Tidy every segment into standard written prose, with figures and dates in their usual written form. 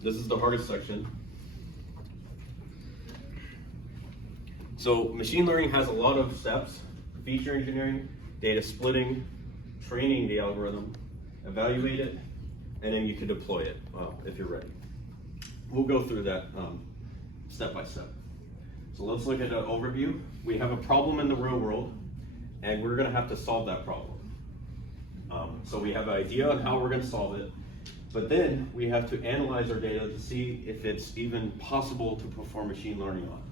This is the hardest section. So machine learning has a lot of steps: feature engineering, data splitting, training the algorithm, evaluate it, and then you can deploy it if you're ready. We'll go through that step by step. So let's look at an overview. We have a problem in the real world, and we're gonna have to solve that problem. So we have an idea on how we're gonna solve it, but then we have to analyze our data to see if it's even possible to perform machine learning on.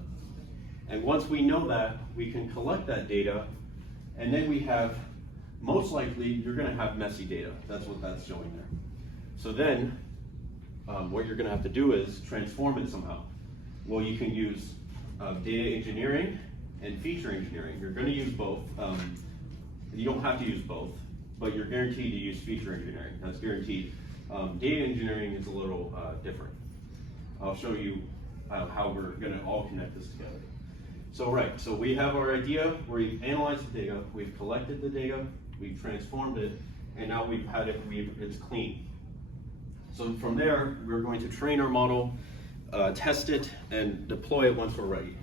And once we know that, we can collect that data, and then we have, most likely, you're gonna have messy data. That's what that's showing there. So then, what you're gonna have to do is transform it somehow. Well, you can use data engineering and feature engineering. You're gonna use both. You don't have to use both, but you're guaranteed to use feature engineering. That's guaranteed. Data engineering is a little different. I'll show you how we're gonna all connect this together. So we have our idea, we've analyzed the data, we've collected the data, we've transformed it, and now we've had it, it's clean. So from there, we're going to train our model, test it, and deploy it once we're ready.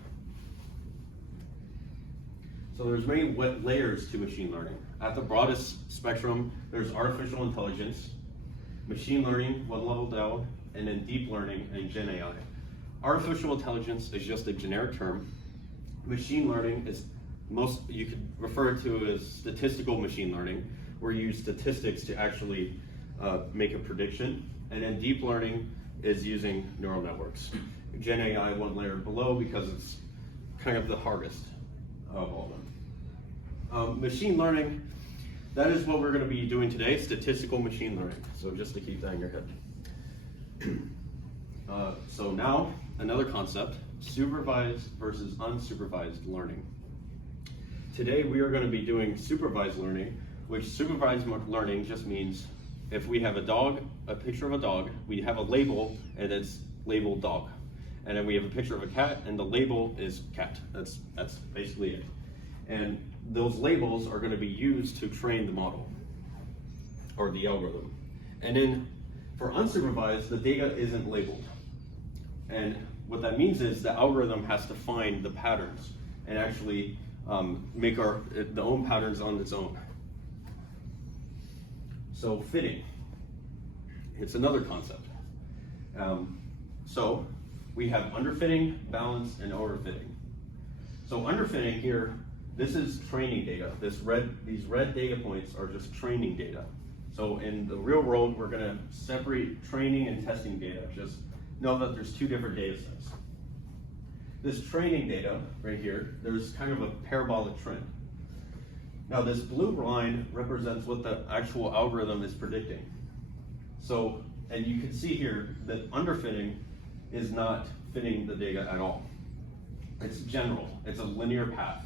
So there's many layers to machine learning. At the broadest spectrum, there's artificial intelligence, machine learning, one level down, and then deep learning and Gen AI. Artificial intelligence is just a generic term. Machine learning is you could refer to as statistical machine learning, where you use statistics to actually make a prediction. And then deep learning is using neural networks. Gen AI one layer below because it's kind of the hardest of all of them. Machine learning, that is what we're going to be doing today, statistical machine learning. So just to keep that in your head. So now, another concept, supervised versus unsupervised learning. Today we are going to be doing supervised learning, which supervised learning just means if we have a dog, a picture of a dog, we have a label and it's labeled dog. And then we have a picture of a cat and the label is cat. That's basically it. And those labels are going to be used to train the model or the algorithm. And then for unsupervised, the data isn't labeled. And what that means is the algorithm has to find the patterns and actually make the own patterns on its own. So fitting, it's another concept. So we have underfitting, balance, and overfitting. So underfitting here, this is training data. These red data points are just training data. So in the real world, we're gonna separate training and testing data. Just know that there's two different data sets. This training data right here, there's kind of a parabolic trend. Now this blue line represents what the actual algorithm is predicting. So, and you can see here that underfitting is not fitting the data at all. It's general, it's a linear path,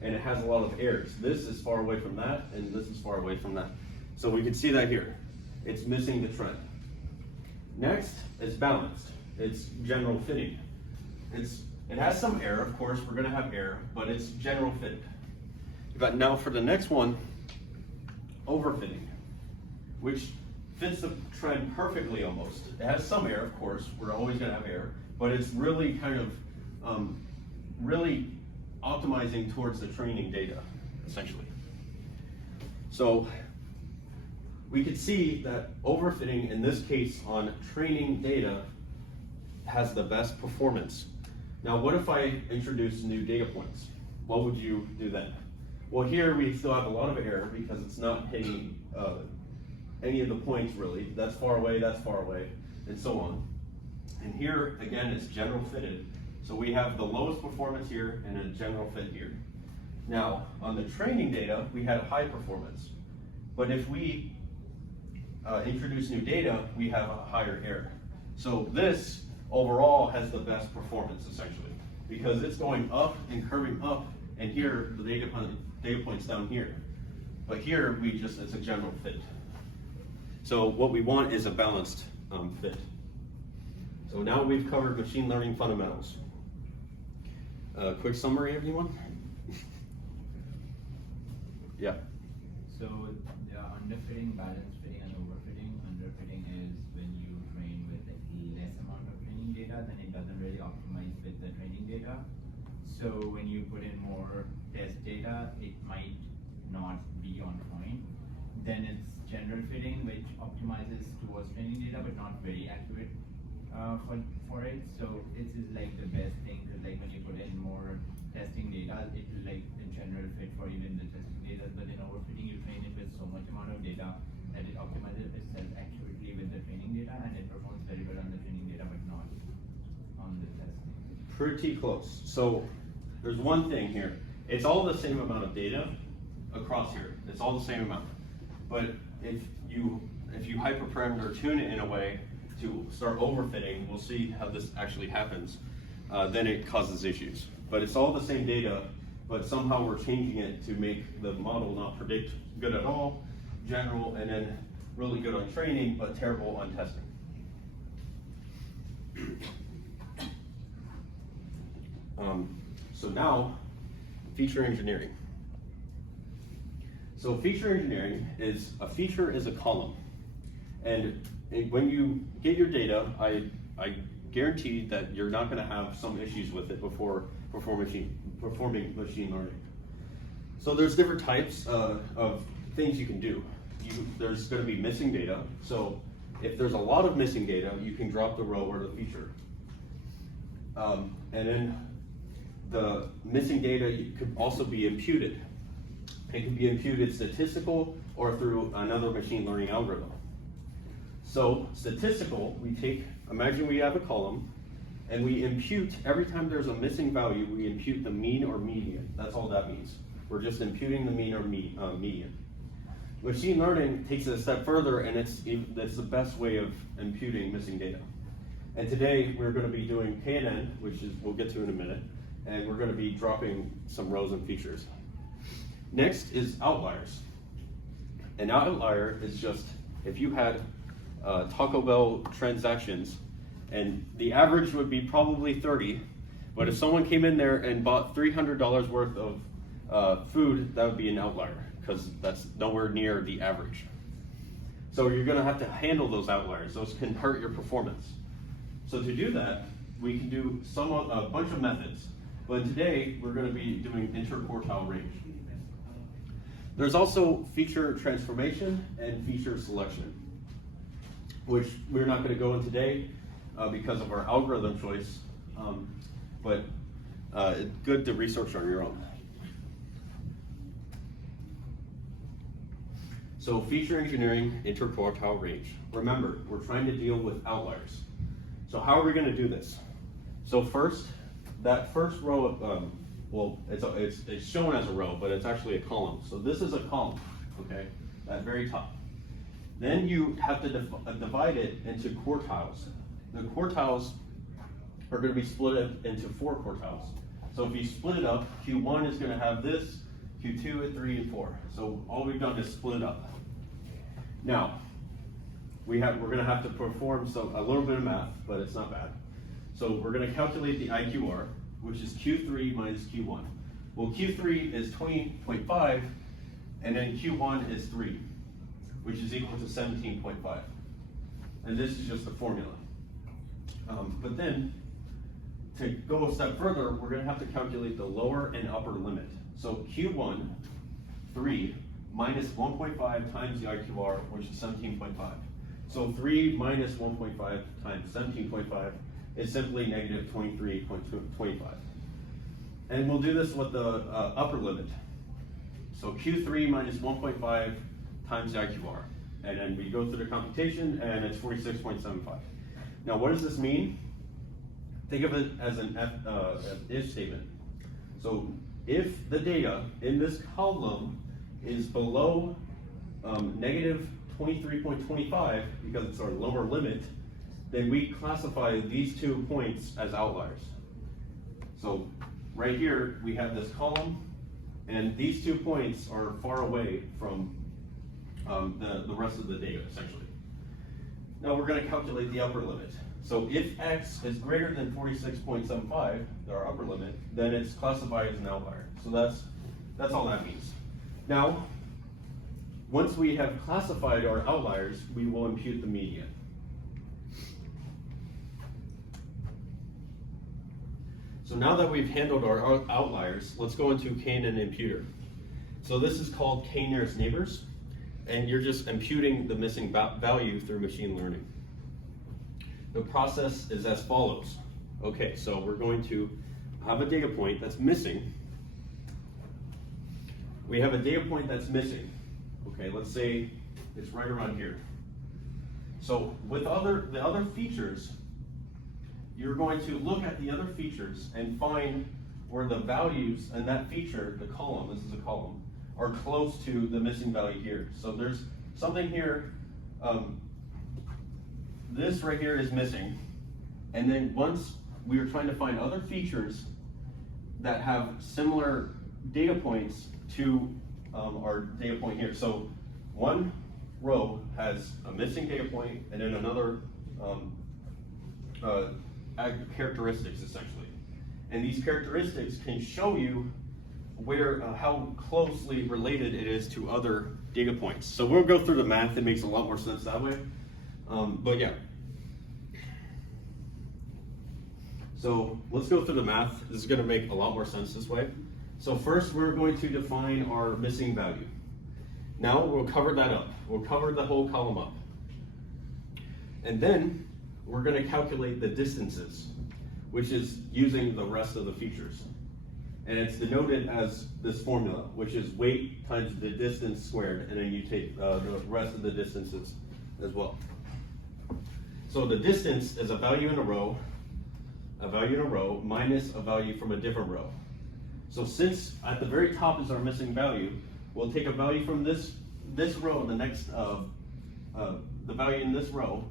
and it has a lot of errors. This is far away from that, and this is far away from that. So we can see that here. It's missing the trend. Next is balanced. It's general fitting. It has some error, of course, we're gonna have error, but it's general fitting. But now for the next one, overfitting, which fits the trend perfectly almost. It has some error, of course, we're always gonna have error, but it's really kind of, really optimizing towards the training data, essentially. So we could see that overfitting, in this case on training data, has the best performance. Now what if I introduce new data points? What would you do then? Well, here we still have a lot of error because it's not hitting any of the points really. That's far away, and so on. And here, again, it's general fitted. So we have the lowest performance here and a general fit here. Now, on the training data, we had high performance. But if we introduce new data, we have a higher error. So this overall has the best performance, essentially, because it's going up and curving up, and here, the data point's down here. But here, it's a general fit. So what we want is a balanced fit. So now we've covered machine learning fundamentals. Quick summary, everyone? Yeah. So there are underfitting, balance fitting, and overfitting. Underfitting is when you train with less data, then it doesn't really optimize with the training data. So when you put in more test data, it might not be on point. Then it's general fitting, which optimizes towards training data, but not very accurate for it. So it is like the best thing, because like when you put in more testing data, it will like the general fit for even the testing data. But in overfitting, you train it with so much amount of data that it optimizes itself accurately with the training data, and it performs very well on the training data, but not on the testing. Pretty close. So there's one thing here. It's all the same amount of data across here. It's all the same amount. But if you hyperparameter tune it in a way to start overfitting, we'll see how this actually happens, then it causes issues. But it's all the same data, but somehow we're changing it to make the model not predict good at all, general, and then really good on training, but terrible on testing. So now, feature engineering. So feature engineering is, a feature is a column. And when you get your data, I guarantee that you're not gonna have some issues with it before performing machine learning. So there's different types of things you can do. There's gonna be missing data. So if there's a lot of missing data, you can drop the row or the feature. And then the missing data could also be imputed. It can be imputed statistical or through another machine learning algorithm. So statistical, imagine we have a column, and we impute, every time there's a missing value, we impute the mean or median. That's all that means. We're just imputing the mean or median. Machine learning takes it a step further, and it's the best way of imputing missing data. And today, we're gonna be doing KNN, which we'll get to in a minute, and we're gonna be dropping some rows and features. Next is outliers. An outlier is just, if you had Taco Bell transactions, and the average would be probably 30, but if someone came in there and bought $300 worth of food, that would be an outlier, because that's nowhere near the average. So you're gonna have to handle those outliers. Those can hurt your performance. So to do that, we can do a bunch of methods, but today we're gonna be doing interquartile range. There's also feature transformation and feature selection, which we're not going to go in today because of our algorithm choice, but it's good to research on your own. So feature engineering, interquartile range. Remember, we're trying to deal with outliers. So how are we going to do this? So first, that first row of, well, it's shown as a row, but it's actually a column. So this is a column, okay, that very top. Then you have to divide it into quartiles. The quartiles are going to be split into 4 quartiles. So if you split it up, Q1 is going to have this, Q2 at 3 and 4. So all we've done is split it up. Now, we're going to have to perform a little bit of math, but it's not bad. So we're going to calculate the IQR, which is Q3 minus Q1. Well, Q3 is 20.5, and then Q1 is 3, which is equal to 17.5. And this is just the formula. But then, to go a step further, we're going to have to calculate the lower and upper limit. So Q1, 3, minus 1.5 times the IQR, which is 17.5. So 3 minus 1.5 times 17.5 is simply negative 23.25. And we'll do this with the upper limit. So Q3 minus 1.5 times the IQR. And then we go through the computation, and it's 46.75. Now, what does this mean? Think of it as an if statement. So if the data in this column is below negative 23.25, because it's our lower limit, then we classify these 2 points as outliers. So right here, we have this column, and these 2 points are far away from the rest of the data, essentially. Now we're going to calculate the upper limit. So if x is greater than 46.75, our upper limit, then it's classified as an outlier. So that's all that means. Now, once we have classified our outliers, we will impute the median. So now that we've handled our outliers, let's go into k-nearest imputer. So this is called k-nearest neighbors, and you're just imputing the missing value through machine learning. The process is as follows. Okay, so we're going to have a data point that's missing. We have a data point that's missing. Okay, let's say it's right around here. So with the other features, you're going to look at the other features and find where the values in that feature, the column, this is a column, are close to the missing value here. So there's something here, this right here is missing. And then once we are trying to find other features that have similar data points to our data point here. So one row has a missing data point and then another characteristics essentially. And these characteristics can show you where how closely related it is to other data points. So we'll go through the math. It makes a lot more sense that way. But yeah. So let's go through the math. This is going to make a lot more sense this way. So first we're going to define our missing value. Now we'll cover that up. We'll cover the whole column up. And then we're going to calculate the distances, which is using the rest of the features. And it's denoted as this formula, which is weight times the distance squared, and then you take the rest of the distances as well. So the distance is a value in a row minus a value from a different row. So since at the very top is our missing value, we'll take a value from this row, the next the value in this row,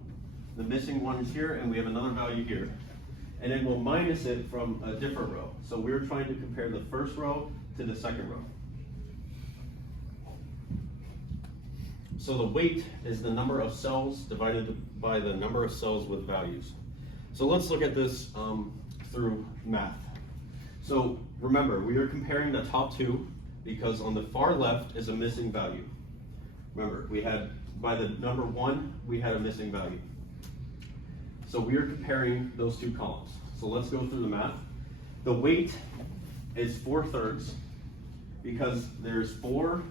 the missing one is here, and we have another value here. And then we'll minus it from a different row. So we're trying to compare the first row to the second row. So the weight is the number of cells divided by the number of cells with values. So let's look at this through math. So remember, we are comparing the top two because on the far left is a missing value. Remember, we had, by the number 1, we had a missing value. So we are comparing those two columns. So let's go through the math. The weight is 4/3 because there's 4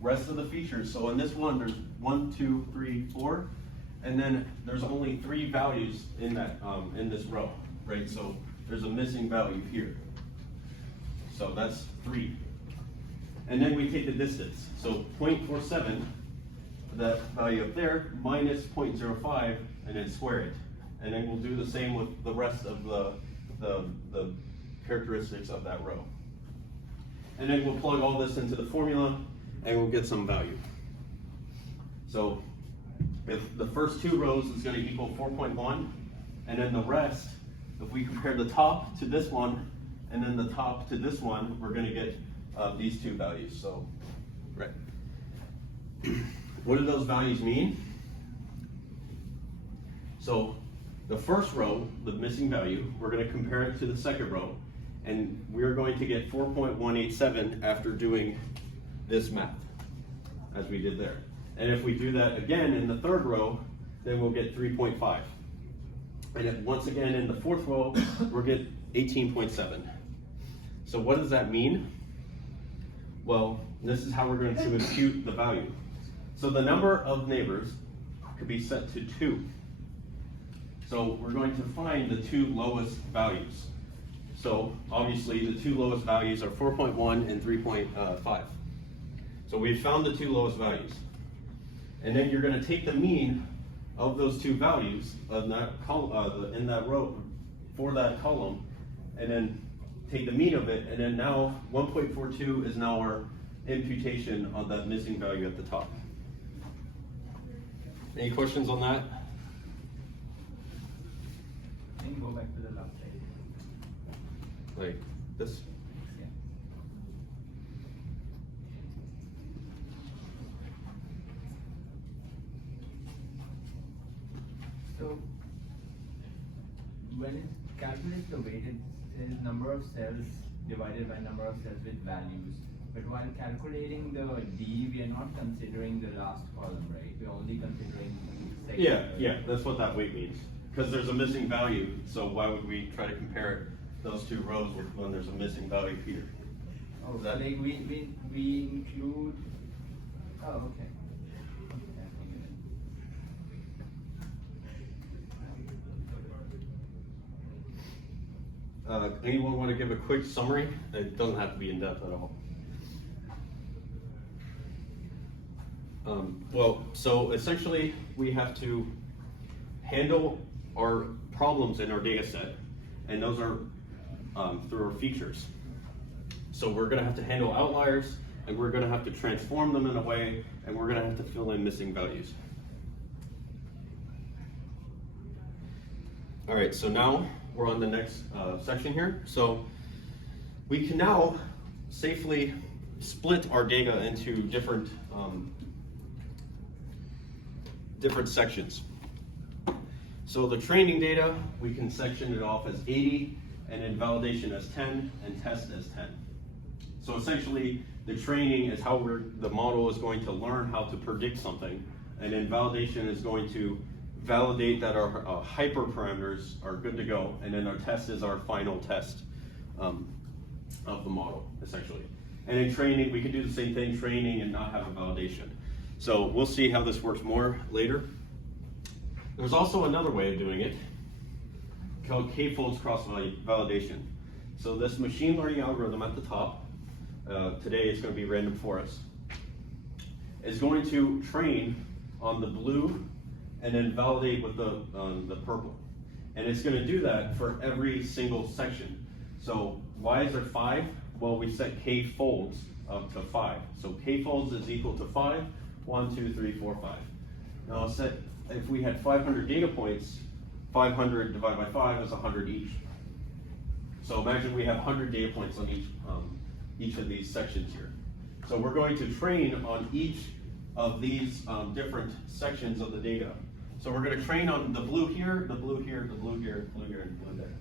rest of the features. So in this one, there's 1, 2, 3, 4, and then there's only 3 values in that in this row, right? So there's a missing value here. So that's 3. And then we take the distance. So 0.47, that value up there, minus 0.05, and then square it. And then we'll do the same with the rest of the characteristics of that row. And then we'll plug all this into the formula and we'll get some value. So if the first 2 rows is going to equal 4.1, and then the rest, if we compare the top to this one and then the top to this one, we're going to get these 2 values. So, right. What do those values mean? So the first row, the missing value, we're going to compare it to the second row, and we're going to get 4.187 after doing this math, as we did there. And if we do that again in the third row, then we'll get 3.5. And if once again in the fourth row, we'll get 18.7. So what does that mean? Well, this is how we're going to impute the value. So the number of neighbors could be set to 2. So we're going to find the 2 lowest values. So obviously the 2 lowest values are 4.1 and 3.5. So we've found the 2 lowest values. And then you're going to take the mean of those 2 values of that in that row for that column, and then take the mean of it, and then now 1.42 is now our imputation of that missing value at the top. Any questions on that? Then go back to the left side. Like this? Yeah. So when it calculates the weight, it says number of cells divided by number of cells with values. But while calculating the D, we are not considering the last column, right? We're only considering the second. Yeah, that's what that weight means. Because there's a missing value, so why would we try to compare it those two rows when there's a missing value here. Oh, Is that- like we include. Oh, okay. Anyone want to give a quick summary? It doesn't have to be in depth at all. Well, so essentially we have to handle our problems in our data set, and those are through our features. So we're going to have to handle outliers, and we're going to have to transform them in a way, and we're going to have to fill in missing values. All right, so now we're on the next section here. So we can now safely split our data into different sections. So the training data, we can section it off as 80, and then validation as 10, and test as 10. So essentially, the training is how the model is going to learn how to predict something, and then validation is going to validate that our hyperparameters are good to go, and then our test is our final test of the model, essentially. And in training, we can do the same thing, training and not have a validation. So we'll see how this works more later. There's also another way of doing it called k-folds cross-validation. So this machine learning algorithm at the top, today it's going to be random forest, is going to train on the blue and then validate with the purple. And it's going to do that for every single section. So why is there 5? Well, we set k-folds up to 5. So k-folds is equal to 5, 1, 2, 3, 4, 5. Now if we had 500 data points, 500 divided by 5 is 100 each. So imagine we have 100 data points on each of these sections here. So we're going to train on each of these different sections of the data. So we're going to train on the blue here, the blue here, the blue here, blue here, and blue there.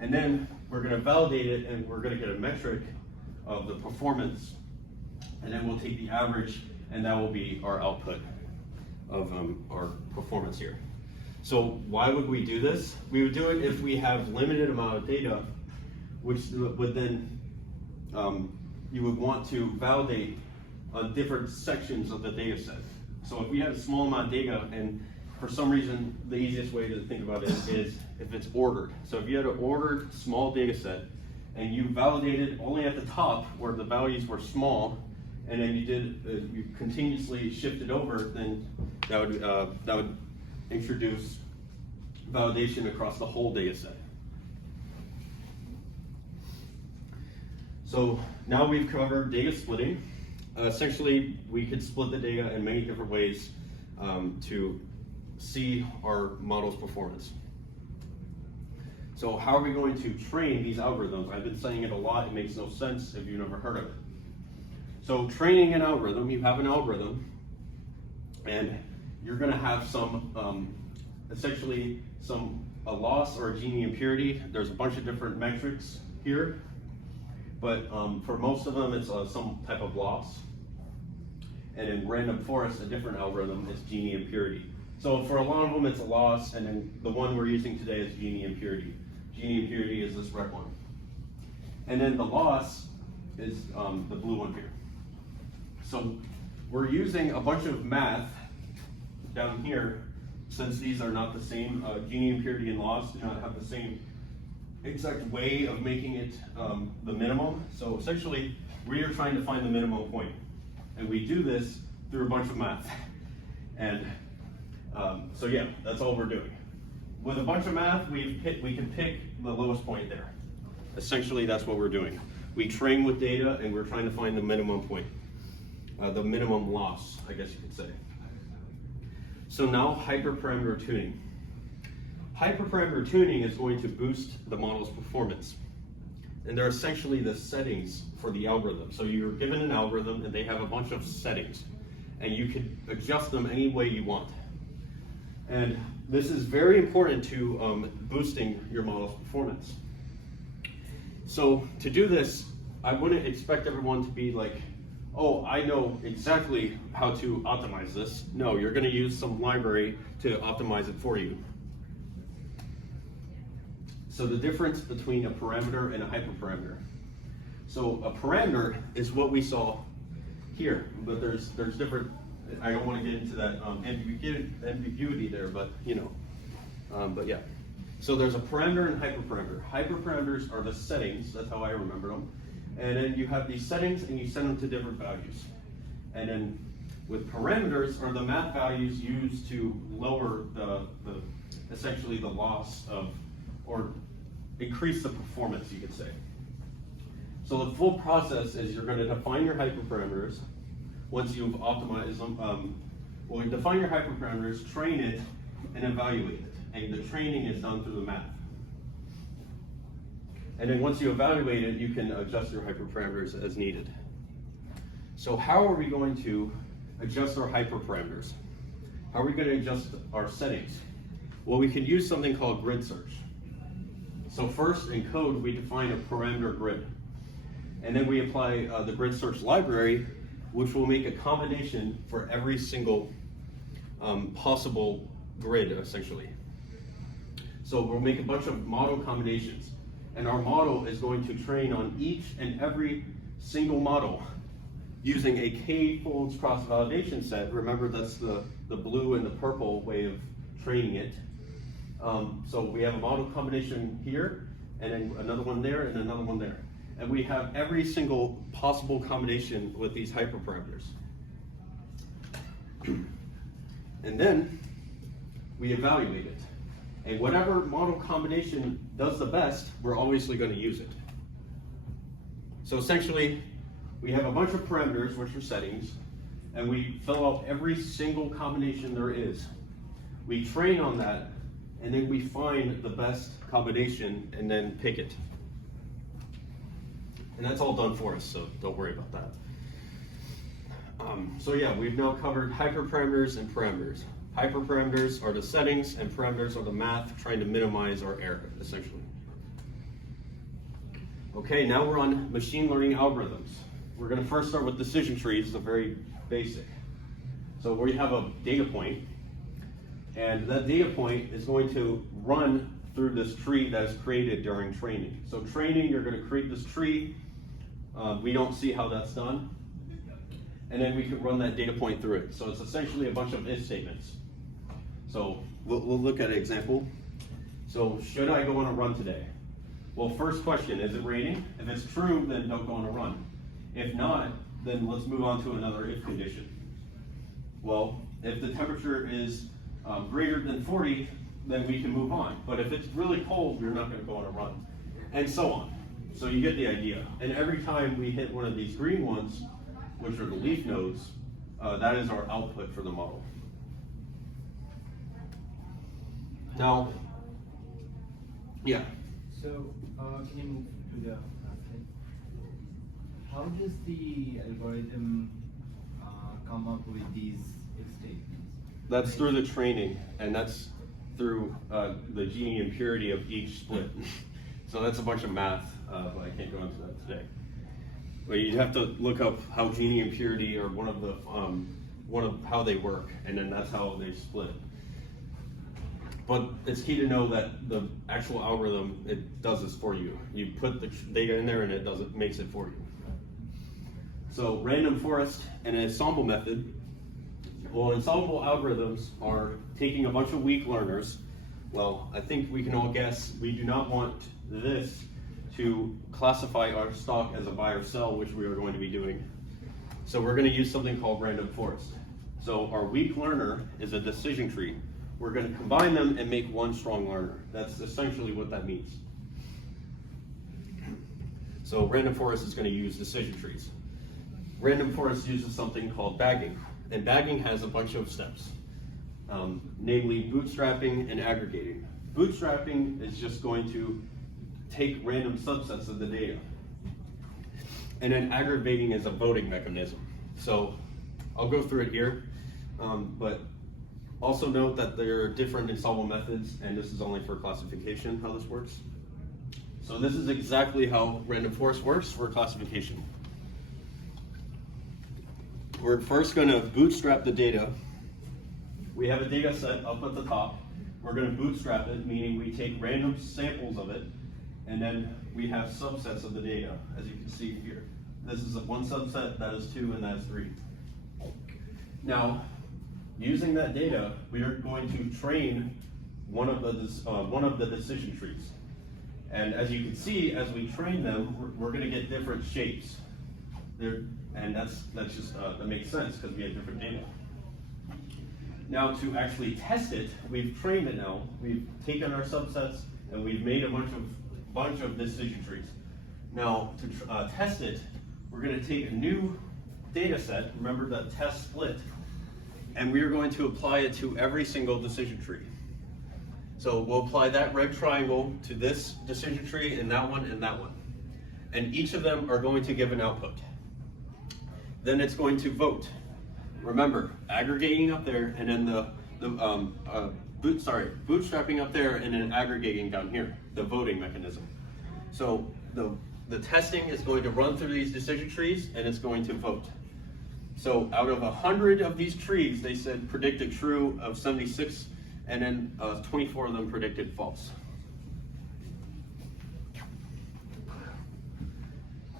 And then we're going to validate it, and we're going to get a metric of the performance. And then we'll take the average, and that will be our output of our performance here. So why would we do this? We would do it if we have limited amount of data, which would then, you would want to validate on different sections of the data set. So if we had a small amount of data, and for some reason, the easiest way to think about it is if it's ordered. So if you had an ordered small data set, and you validated only at the top where the values were small, and then you continuously shifted over, then that would introduce validation across the whole data set. So now we've covered data splitting. Essentially, we could split the data in many different ways to see our model's performance. So how are we going to train these algorithms? I've been saying it a lot, it makes no sense if you've never heard of it. So training an algorithm, you have an algorithm, and you're gonna have some, essentially a loss or a Gini impurity. There's a bunch of different metrics here, but for most of them, it's some type of loss. And in random forest, a different algorithm is Gini impurity. So for a lot of them, it's a loss, and then the one we're using today is Gini impurity. Gini impurity is this red one. And then the loss is the blue one here. So we're using a bunch of math down here, since these are not the same, Gini impurity and loss do not have the same exact way of making it the minimum. So essentially, we are trying to find the minimum point. And we do this through a bunch of math. And so yeah, that's all we're doing. With a bunch of math, we can pick the lowest point there. Essentially, that's what we're doing. We train with data, and we're trying to find the minimum point. The minimum loss, I guess you could say. So now hyperparameter tuning. Hyperparameter tuning is going to boost the model's performance. And they're essentially the settings for the algorithm. So you're given an algorithm, and they have a bunch of settings, and you can adjust them any way you want. And this is very important to boosting your model's performance. So to do this, I wouldn't expect everyone to be like, oh, I know exactly how to optimize this. No, you're going to use some library to optimize it for you. So the difference between a parameter and a hyperparameter. So a parameter is what we saw here, but there's different, I don't want to get into that ambiguity there, but you know, but yeah. So there's a parameter and hyperparameter. Hyperparameters are the settings, that's how I remember them. And then you have these settings and you send them to different values. And then with parameters are the math values used to lower essentially the loss of, or increase the performance, you could say. So the full process is you're going to define your hyperparameters. Once you've optimized them, well, you define your hyperparameters, train it, and evaluate it. And the training is done through the math. And then once you evaluate it, you can adjust your hyperparameters as needed. So how are we going to adjust our hyperparameters? How are we going to adjust our settings? Well, we can use something called grid search. So first in code, we define a parameter grid. And then we apply the grid search library, which will make a combination for every single possible grid, essentially. So we'll make a bunch of model combinations. And our model is going to train on each and every single model using a k-folds cross-validation set. Remember, that's the blue and the purple way of training it. So we have a model combination here, and then another one there, and another one there. And we have every single possible combination with these hyperparameters. And then we evaluate it. And whatever model combination does the best, we're obviously going to use it. So essentially, we have a bunch of parameters, which are settings, and we fill out every single combination there is. We train on that, and then we find the best combination and then pick it. And that's all done for us, so don't worry about that. So yeah, we've now covered hyperparameters and parameters. Hyperparameters are the settings, and parameters are the math trying to minimize our error, essentially. Okay, now we're on machine learning algorithms. We're going to first start with decision trees, the very basic. So we have a data point, and that data point is going to run through this tree that is created during training. So training, you're going to create this tree. We don't see how that's done. And then we can run that data point through it. So it's essentially a bunch of if statements. So we'll look at an example. So should I go on a run today? Well, first question, is it raining? If it's true, then don't go on a run. If not, then let's move on to another if condition. Well, if the temperature is greater than 40, then we can move on. But if it's really cold, we're not going to go on a run. And so on. So you get the idea. And every time we hit one of these green ones, which are the leaf nodes, that is our output for the model. Now, yeah. So, can you move to the last slide? How does the algorithm come up with these if statements? That's through the training, and that's through the Gini impurity of each split. So that's a bunch of math, but I can't go into that today. But you'd have to look up how Gini impurity or one of how they work, and then that's how they split. But it's key to know that the actual algorithm, it does this for you. You put the data in there and it makes it for you. So random forest and an ensemble method. Well, ensemble algorithms are taking a bunch of weak learners. Well, I think we can all guess we do not want this to classify our stock as a buy or sell, which we are going to be doing. So we're going to use something called random forest. So our weak learner is a decision tree. We're going to combine them and make one strong learner. That's essentially what that means. So random forest is going to use decision trees. Random forest uses something called bagging. And bagging has a bunch of steps, namely bootstrapping and aggregating. Bootstrapping is just going to take random subsets of the data. And then aggregating is a voting mechanism. So I'll go through it here, but also note that there are different ensemble methods, and this is only for classification, how this works. So this is exactly how random forest works for classification. We're first going to bootstrap the data. We have a data set up at the top. we're going to bootstrap it, meaning we take random samples of it, and then we have subsets of the data, as you can see here. This is one subset, that is 2, and that is 3. Now, using that data, we are going to train one of the decision trees. And as you can see, as we train them, we're going to get different shapes. And that's just that makes sense because we have different data. Now, to actually test it, we've trained it now. We've taken our subsets and we've made a bunch of decision trees. Now, to test it, we're going to take a new data set. Remember that test split, and we are going to apply it to every single decision tree. So we'll apply that red triangle to this decision tree and that one and that one. And each of them are going to give an output. Then it's going to vote. Remember, aggregating up there and then bootstrapping up there and then aggregating down here, the voting mechanism. So the testing is going to run through these decision trees and it's going to vote. So out of 100 of these trees, they said predicted true of 76, and then 24 of them predicted false.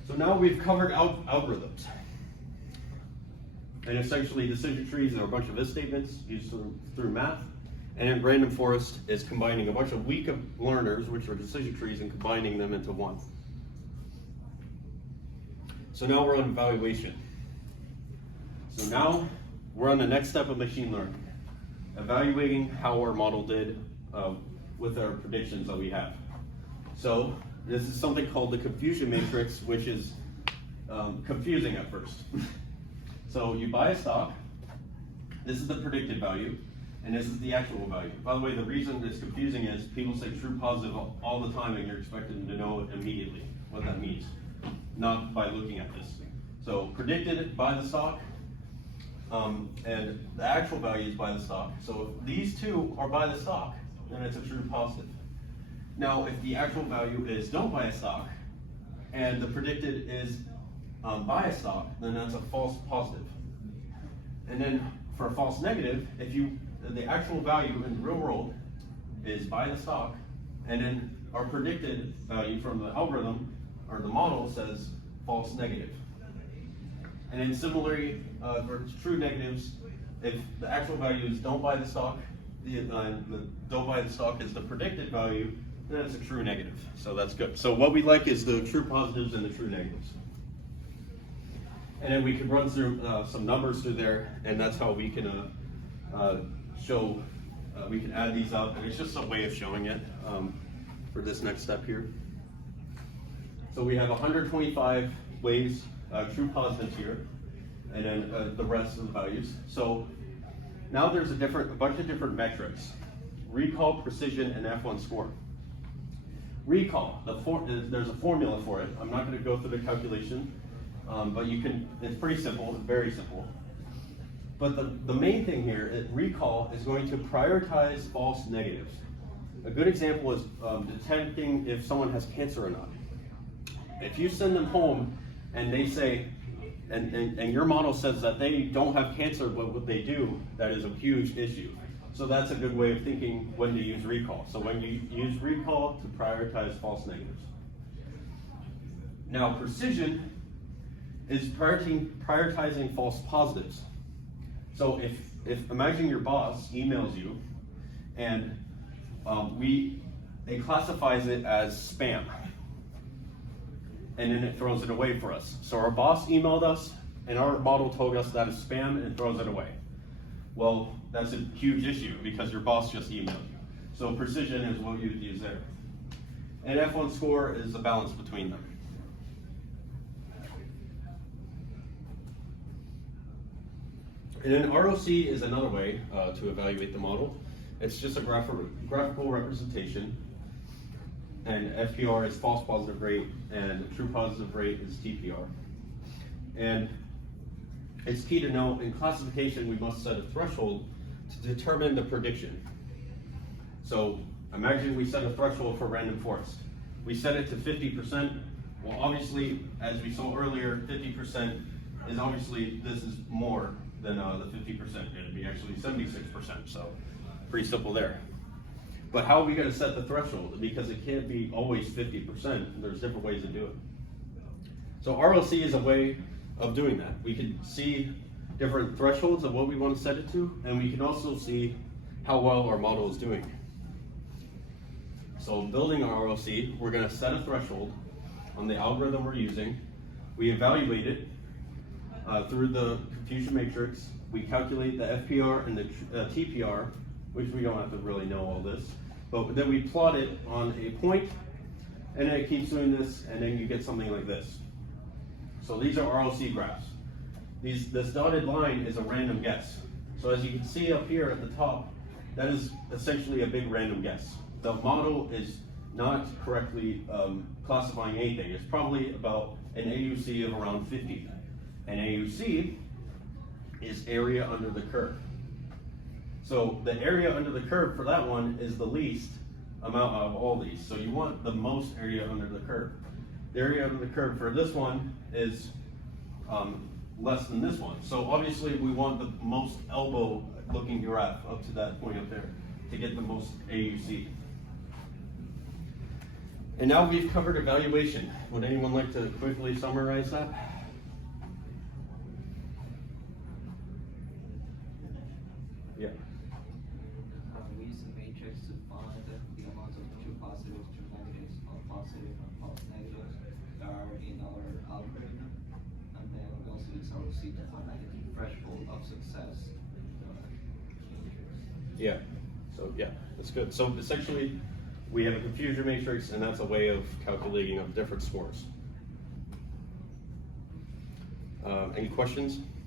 So now we've covered algorithms. And essentially decision trees are a bunch of if statements used through math. And then random forest is combining a bunch of weak learners, which are decision trees, and combining them into one. So now we're on evaluation. So now we're on the next step of machine learning, evaluating how our model did with our predictions that we have. So this is something called the confusion matrix, which is confusing at first. So you buy a stock, this is the predicted value, and this is the actual value. By the way, the reason it's confusing is people say true positive all the time and you're expected to know immediately what that means, not by looking at this. So predicted by the stock, and the actual value is by the stock. So if these two are by the stock, then it's a true positive. Now, if the actual value is don't buy a stock, and the predicted is by a stock, then that's a false positive. And then for a false negative, if the actual value in the real world is by the stock, and then our predicted value from the algorithm or the model says false negative. And then similarly, for true negatives, if the actual value is don't buy the stock, the don't buy the stock is the predicted value, then it's a true negative. So that's good. So what we like is the true positives and the true negatives. And then we can run through some numbers through there, and that's how we can show, we can add these up, and it's just a way of showing it for this next step here. So we have 125 ways, true positives here, and then the rest of the values. So now there's a bunch of different metrics: recall, precision, and F1 score. Recall, there's a formula for it. I'm not going to go through the calculation. But you can, it's pretty simple, very simple. But the main thing here is recall is going to prioritize false negatives. A good example is detecting if someone has cancer or not. If you send them home and they say, and your model says that they don't have cancer, but what they do, that is a huge issue. So that's a good way of thinking when to use recall. So when you use recall to prioritize false negatives. Now precision is prioritizing false positives. So if imagine your boss emails you and it classifies it as spam, and then it throws it away for us. So our boss emailed us and our model told us that is spam and throws it away. Well, that's a huge issue because your boss just emailed you. So precision is what you would use there. And F1 score is the balance between them. And then ROC is another way to evaluate the model. It's just a graphical representation, and FPR is false positive rate, and true positive rate is TPR. And it's key to know in classification we must set a threshold to determine the prediction. So imagine we set a threshold for random forest. We set it to 50%. Well, obviously, as we saw earlier, 50% is obviously, this is more than the 50%. It'd be actually 76%, so pretty simple there. But how are we gonna set the threshold? Because it can't be always 50%, there's different ways to do it. So RLC is a way of doing that. We can see different thresholds of what we want to set it to, and we can also see how well our model is doing. So building our RLC, we're gonna set a threshold on the algorithm we're using. We evaluate it through the confusion matrix. We calculate the FPR and the TPR, which we don't have to really know all this, but then we plot it on a point, and then it keeps doing this, and then you get something like this. So these are RLC graphs. This dotted line is a random guess. So as you can see up here at the top, that is essentially a big random guess. The model is not correctly classifying anything. It's probably about an AUC of around 50. An AUC is area under the curve. So the area under the curve for that one is the least amount of all these. So you want the most area under the curve. The area under the curve for this one is less than this one. So obviously we want the most elbow looking graph up to that point up there to get the most AUC. And now we've covered evaluation. Would anyone like to quickly summarize that? Yeah. We use a matrix to find the amount of true positives, true negatives, or positive and false negatives that are in our algorithm. And then we also use our C to find like the threshold of success. Yeah. So yeah, that's good. So essentially, we have a confusion matrix, and that's a way of calculating of different scores. Any questions?